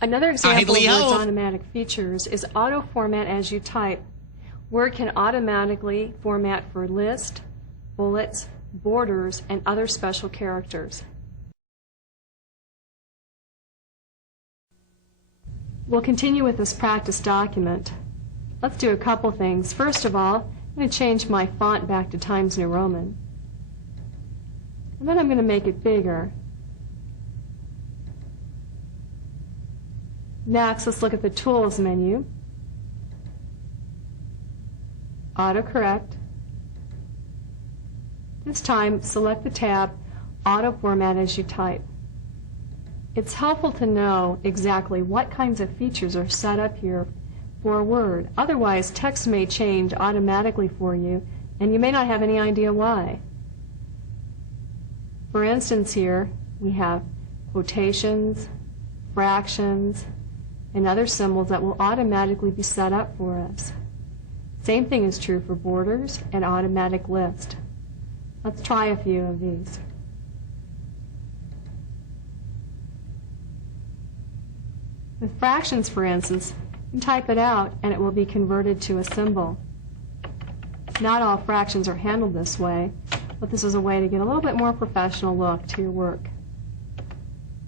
Another example of Word's Leo. automatic features is AutoFormat as you type. Word can automatically format for list, bullets, borders, and other special characters. We'll continue with this practice document. Let's do a couple things. First of all, I'm going to change my font back to Times New Roman. And then I'm going to make it bigger. Next, let's look at the Tools menu. Autocorrect. This time, select the tab AutoFormat as you type. It's helpful to know exactly what kinds of features are set up here for a word. Otherwise, text may change automatically for you, and you may not have any idea why. For instance, here we have quotations, fractions, and other symbols that will automatically be set up for us. Same thing is true for borders and automatic list. Let's try a few of these. With fractions, for instance, you can type it out and it will be converted to a symbol. Not all fractions are handled this way, but this is a way to get a little bit more professional look to your work.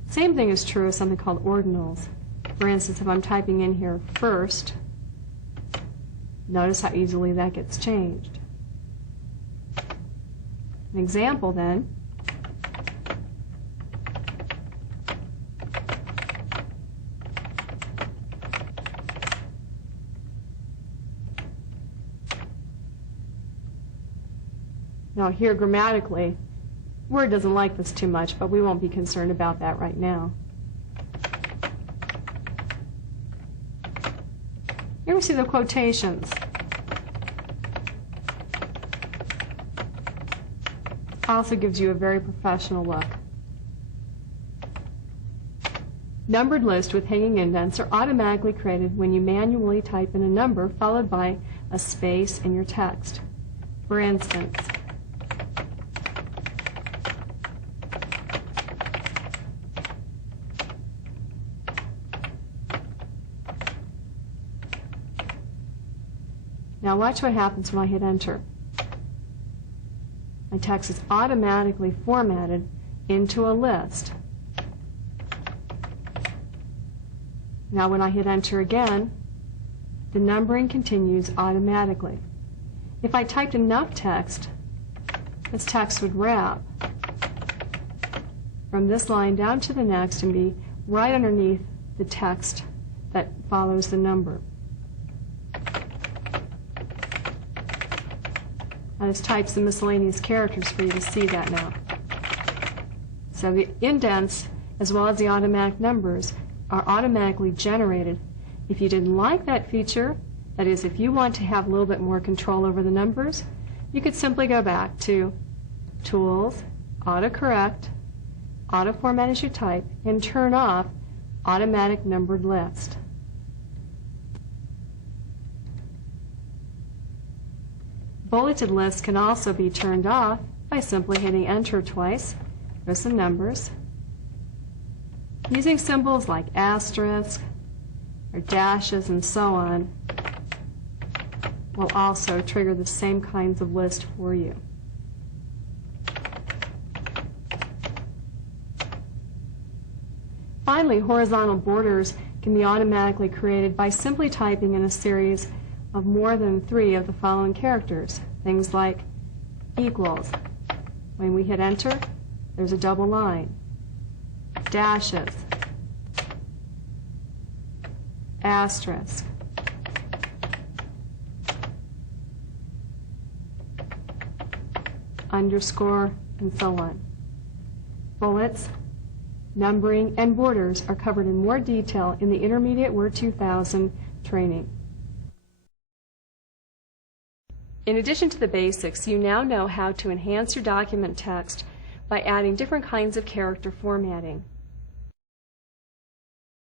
Same thing is true of something called ordinals. For instance, if I'm typing in here first, notice how easily that gets changed. An example then. Now here grammatically, Word doesn't like this too much, but we won't be concerned about that right now. Here we see the quotations. Also gives you a very professional look. Numbered lists with hanging indents are automatically created when you manually type in a number followed by a space in your text. For instance, now watch what happens when I hit enter. My text is automatically formatted into a list. Now when I hit enter again, the numbering continues automatically. If I typed enough text, this text would wrap from this line down to the next and be right underneath the text that follows the number. I just type some miscellaneous characters for you to see that now. So the indents, as well as the automatic numbers, are automatically generated. If you didn't like that feature, that is, if you want to have a little bit more control over the numbers, you could simply go back to Tools, Autocorrect, AutoFormat as you type, and turn off Automatic Numbered List. Bulleted lists can also be turned off by simply hitting enter twice. There's some numbers. Using symbols like asterisk or dashes and so on will also trigger the same kinds of list for you. Finally, horizontal borders can be automatically created by simply typing in a series of more than 3 of the following characters. Things like equals. When we hit enter, there's a double line. Dashes. Asterisk. Underscore, and so on. Bullets, numbering, and borders are covered in more detail in the Intermediate Word 2000 training. In addition to the basics, you now know how to enhance your document text by adding different kinds of character formatting.